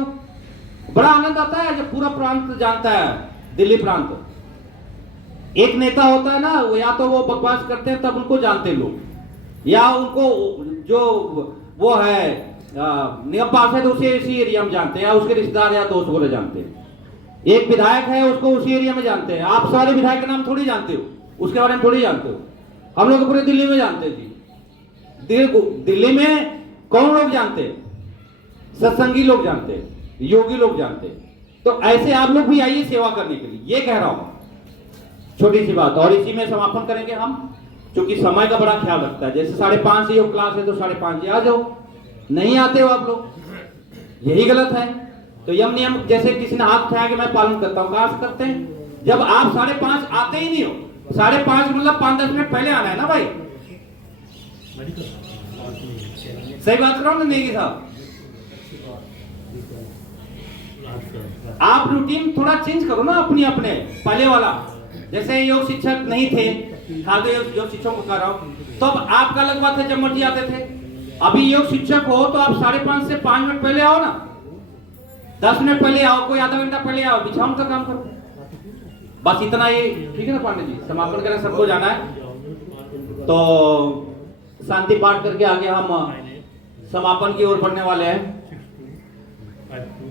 बड़ा आनंद आता है जब पूरा प्रांत जानता है, दिल्ली प्रांत। एक नेता होता है ना, या तो वो बकवास करते हैं तब उनको जानते लोग, या उनको जो वो है निगम पास है तो उसे इसी एरिया में जानते हैं, या उसके रिश्तेदार या दोस्त को जानते हैं। एक विधायक है उसको उसी एरिया में जानते हैं। आप सारे विधायक का नाम थोड़ी जानते हो, उसके बारे में थोड़ी जानते हो। हम लोग तो पूरे दिल्ली में जानते हैं जी। दिल्ली में कौन लोग जानते हैं? सत्संगी लोग जानते हैं, योगी लोग जानते हैं। तो ऐसे आप लोग भी आइए सेवा करने के लिए, ये कह रहा हूं, छोटी सी बात। और इसी में समापन करेंगे हम, क्योंकि समय का बड़ा ख्याल रखता है। जैसे 5:30 योग क्लास है तो 5:30 आ जाओ, नहीं आते हो आप लोग, यही गलत है। तो यम नियम जैसे किसी ने हाथ उठाया कि मैं पालन करता हूं, कहां से करते हैं? जब आप 5:30 आते ही नहीं हो। 5:30 मतलब 5-10 मिनट पहले आना है ना भाई। सही बात कर रहा हूं ना नेगी साहब? आप रूटीन थोड़ा चेंज करो ना अपने पहले वाला। जैसे योग शिक्षक नहीं थे, खाली योग शिक्षकों को कर रहा हूं, तो अब आपका अलग बात है, जब मर्जी आते थे। अभी योग शिक्षक हो तो आप 5:30 से 5 मिनट पहले आओ ना, 10 मिनट पहले आओ, कोई आधा घंटा पहले आओ, बिछावन का काम करो। बस इतना ही, ठीक है ना पांडे जी? समापन करें, सबको जाना है। तो शांति पाठ करके आगे हम समापन की ओर बढ़ने वाले हैं।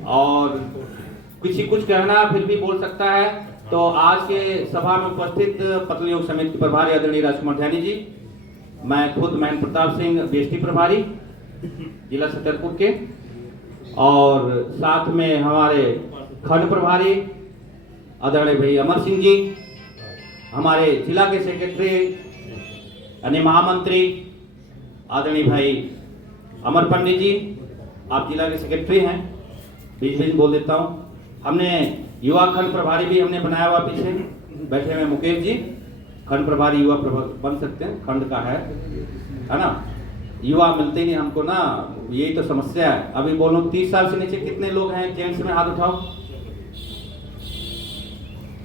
और किसी कुछ कहना फिर भी बोल सकता है तो आज के सभा में उपस्थित पतली योग समिति के प्रभारी आदरणीय राजकुमार ध्यानी जी, मैं खुद महेंद्र प्रताप सिंह बीएसटी प्रभारी जिला छतरपुर के, और साथ में हमारे खंड प्रभारी आदरणीय भाई अमर सिंह जी, हमारे जिला के सेक्रेटरी यानी महामंत्री आदरणीय भाई अमर पंडित जी, आप जिला के सेक्रेटरी हैं, बीच बीच बोल देता हूं। हमने युवा खंड प्रभारी भी हमने बनाया हुआ, पीछे बैठे हुए मुकेश जी, खंड प्रभारी युवा बन सकते हैं, खंड का है ना? युवा मिलते ही नहीं हमको ना, यही तो समस्या है। अभी बोलो 30 साल से नीचे कितने लोग हैं जेंट्स में? हाथ उठाओ।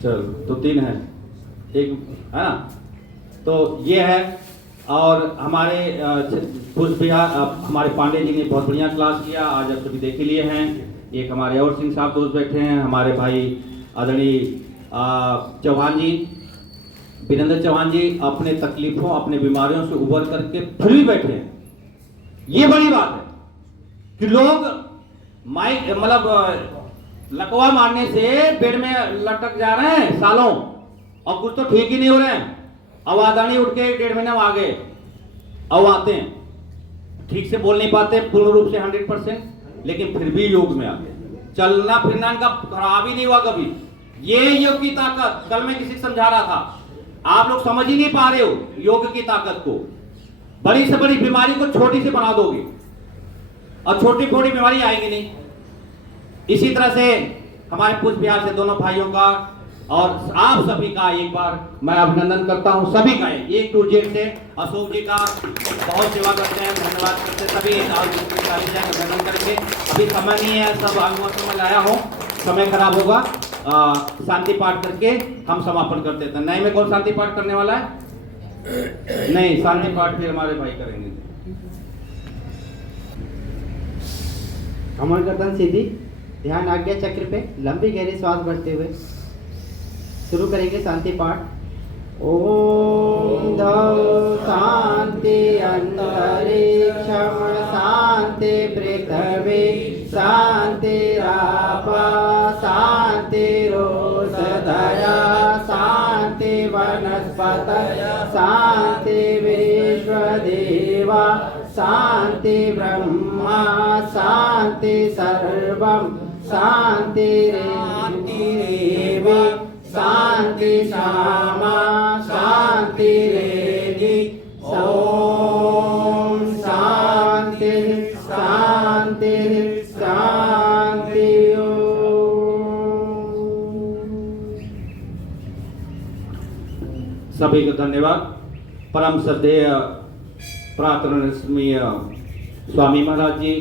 चल तो 3 है, एक है ना? तो ये है। और हमारे कुछ बिहार हमारे पांडे जी ने बहुत बढ़िया क्लास किया, आज आप सभी देख ही लिए हैं। एक हमारे और सिंह साहब दोस्त बैठे हैं, हमारे भाई आदरणीय चौहान जी, वीरेंद्र चौहान जी अपने तकलीफों अपने बीमारियों से उबर करके फिर भी बैठे हैं। ये बड़ी बात है कि लोग माइक मतलब लकवा मारने से बेड में लटक जा रहे हैं सालों, और कुछ तो ठीक ही नहीं हो रहे हैं। अब आदानी उठ के 1.5 महीना आ गए, अब आते हैं, ठीक से बोल नहीं पाते पूर्ण रूप से 100%, लेकिन फिर भी योग में आ गए। चलना फिरना इनका खराब ही नहीं हुआ कभी। ये योग की ताकत, कल मैं किसी को समझा रहा था, आप लोग समझ ही नहीं पा रहे हो योग की ताकत को। बड़ी से बड़ी बीमारी को छोटी से बना दोगे और छोटी छोटी बीमारी आएगी नहीं। इसी तरह से हमारे पूछ बिहार से दोनों भाइयों का और आप सभी का एक बार मैं अभिनंदन करता हूं, सभी का A to Z से। अशोक जी का बहुत सेवा करते हैं, धन्यवाद करते हैं सभी। अभिनंदन करके अभी समय नहीं है, सब अनुमोदन में लाया हूं, समय खराब होगा। शांति पाठ करके हम समापन करते थे। नए में कौन शांति पाठ करने वाला है? नहीं, शांति पाठ फिर हमारे भाई करेंगे। कमर गर्दन सीधी, ध्यान आज्ञा चक्र पे, लंबी गहरी सांस भरते हुए शुरू करेंगे शांति पाठ। ओम धौ शांति अंतरिक्षम शांति पृथ्वी शांति रापा शांति रोषधया शांति वनस्पतय शांति विश्वदेवा शांति ब्रह्मा शांति सर्वं शांतिरेव शांति श्यामा शांति रेधि। ओम शांति शांति शांति। सभी को धन्यवाद। परम श्रद्धेय प्रार्थनीय स्वामी महाराज जी,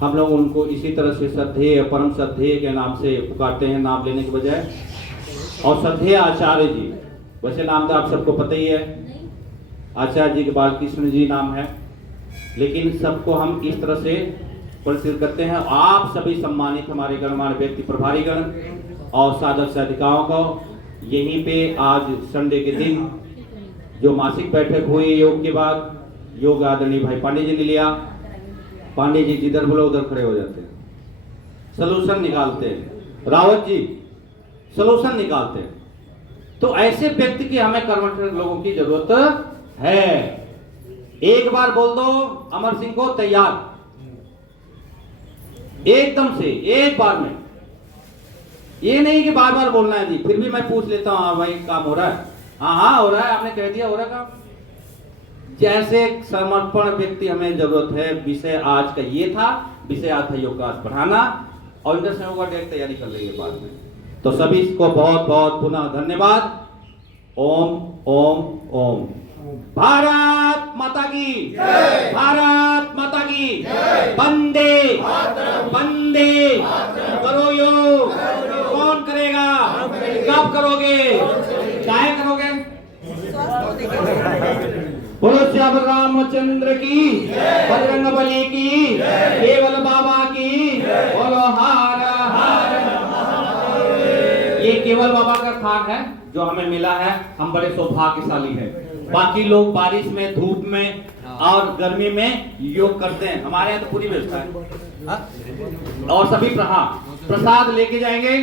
हम लोग उनको इसी तरह से श्रद्धेय परम श्रद्धेय के नाम से पुकारते हैं, नाम लेने के बजाय। और श्रद्धेय आचार्य जी, वैसे नाम तो आप सबको पता ही है, आचार्य जी के बालकृष्ण जी नाम है, लेकिन सबको हम इस तरह से परिचित करते हैं। आप सभी सम्मानित हमारे गणमान्य व्यक्ति प्रभारी गण और साधक साधिकाओं को यहीं पे आज संडे के दिन जो मासिक बैठक हुई योग के बाद, योग आदरणीय भाई पांडे जी ने लिया, पांडे जी जिधर बोलो उधर खड़े हो जाते हैं, सलूशन निकालते हैं। रावत जी सलूशन निकालते हैं। तो ऐसे व्यक्ति की हमें कर्मठ लोगों की जरूरत है। एक बार बोल दो अमर सिंह को तैयार, एकदम से एक बार में, ये नहीं कि बार बार बोलना है जी। फिर भी मैं पूछ लेता हूं, हाँ भाई काम हो रहा है, हाँ हो रहा है, आपने कह दिया हो रहा है काम। जैसे समर्पण व्यक्ति हमें जरूरत है। विषय आज का ये था, विषय आज था योगाभ्यास बढ़ाना, और इंटर संयोग का डेट तैयारी कर लेंगे बाद में। तो सभी को बहुत बहुत पुनः धन्यवाद। ओम ओम ओम। भारत माता की, भारत माता की, वंदे वंदे। करो योग, कौन करेगा, कब करोगे, चाहे करोगे। बोलो श्याम रामचंद्र की, बजरंग बली की, केवल बाबा की, बोलो हर हर। ये केवल बाबा का स्थान है जो हमें मिला है, हम बड़े सौभाग्यशाली हैं। बाकी लोग बारिश में, धूप में और गर्मी में योग करते हैं, हमारे यहाँ तो पूरी व्यवस्था है। और सभी प्रसाद लेके जाएंगे।